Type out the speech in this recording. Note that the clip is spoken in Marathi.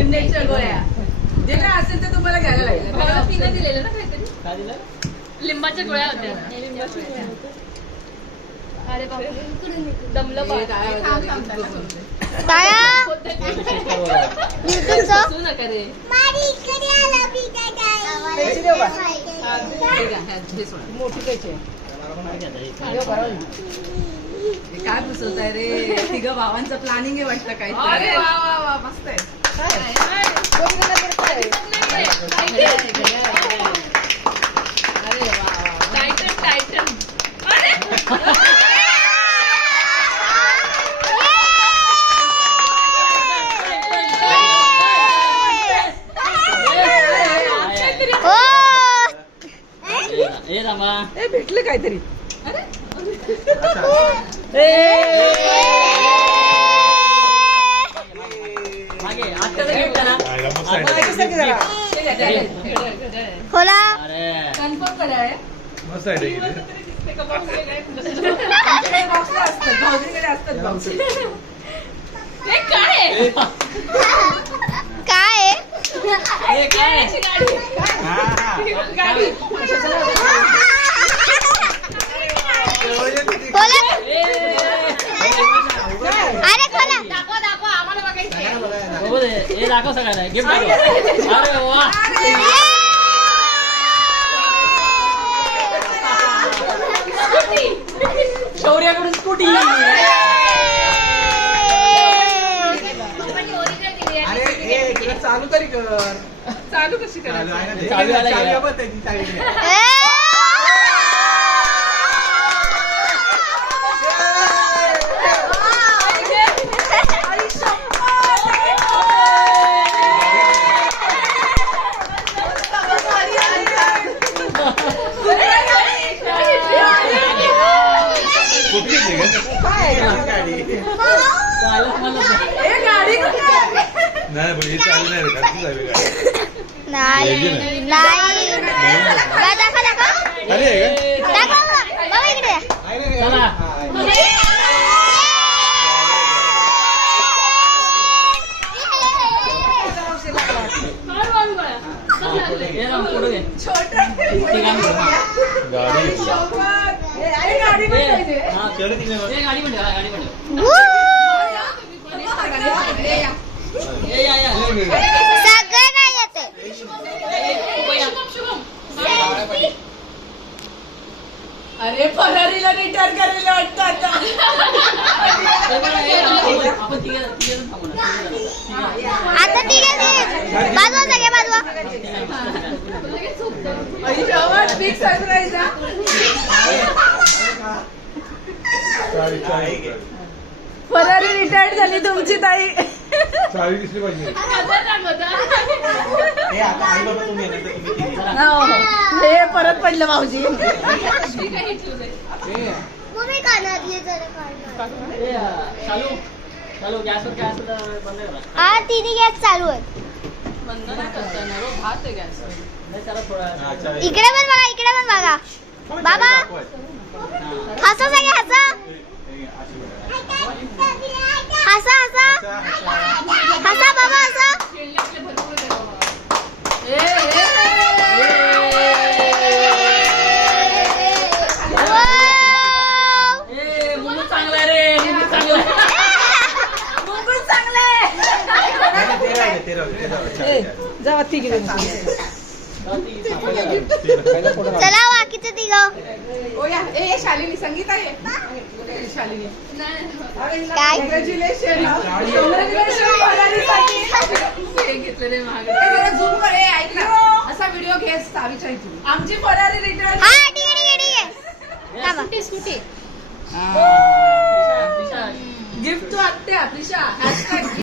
इंडेक्सच्या गोळ्या जे काय असेल ते तुम्हाला घ्यायला लागेल. दिलेलं ना काहीतरी लिंबाच्या गोळ्या होत्या. अरे बापरे दमलं नका रे. काय पुसवताय रे. तिघं भावांचं प्लॅनिंग आहे वाटतं काय. अरे वा वा वा मस्त आहे. अरे वा टायटन टायटन. अरे भेटले काहीतरी. कन्फर्म कराय मस्त आहे. दाखव सगळ्यांना गिफ्ट दाखव. अरे वा शौर्याकडून स्कूटी. अरे चालू तरी कर. चालू कशी कर. अरे फरारीला रिटर्न करायला वाटतं आता. Big surprise. फरारी रिटायर्ड झाली तुमची ताई. हे परत पडलं भाऊजी. तिने गॅस चालू आहे. इकडे पण बघा इकडे पण बघा बाबा. हसा सगळे हसा हसा हसा हसा बाबा हसा. जावा ती गेली. चला बाकीचं तिघ. शालिनी संगीता आहे. शालिनी काय कॉंग्रॅच्युलेशन. असा व्हिडिओ घे सावीच्या इथून. आमची फरारी रिटर्न. हा ठीक आहे ठीक आहे. स्कूटी गिफ्ट तो आत्या प्रिशा.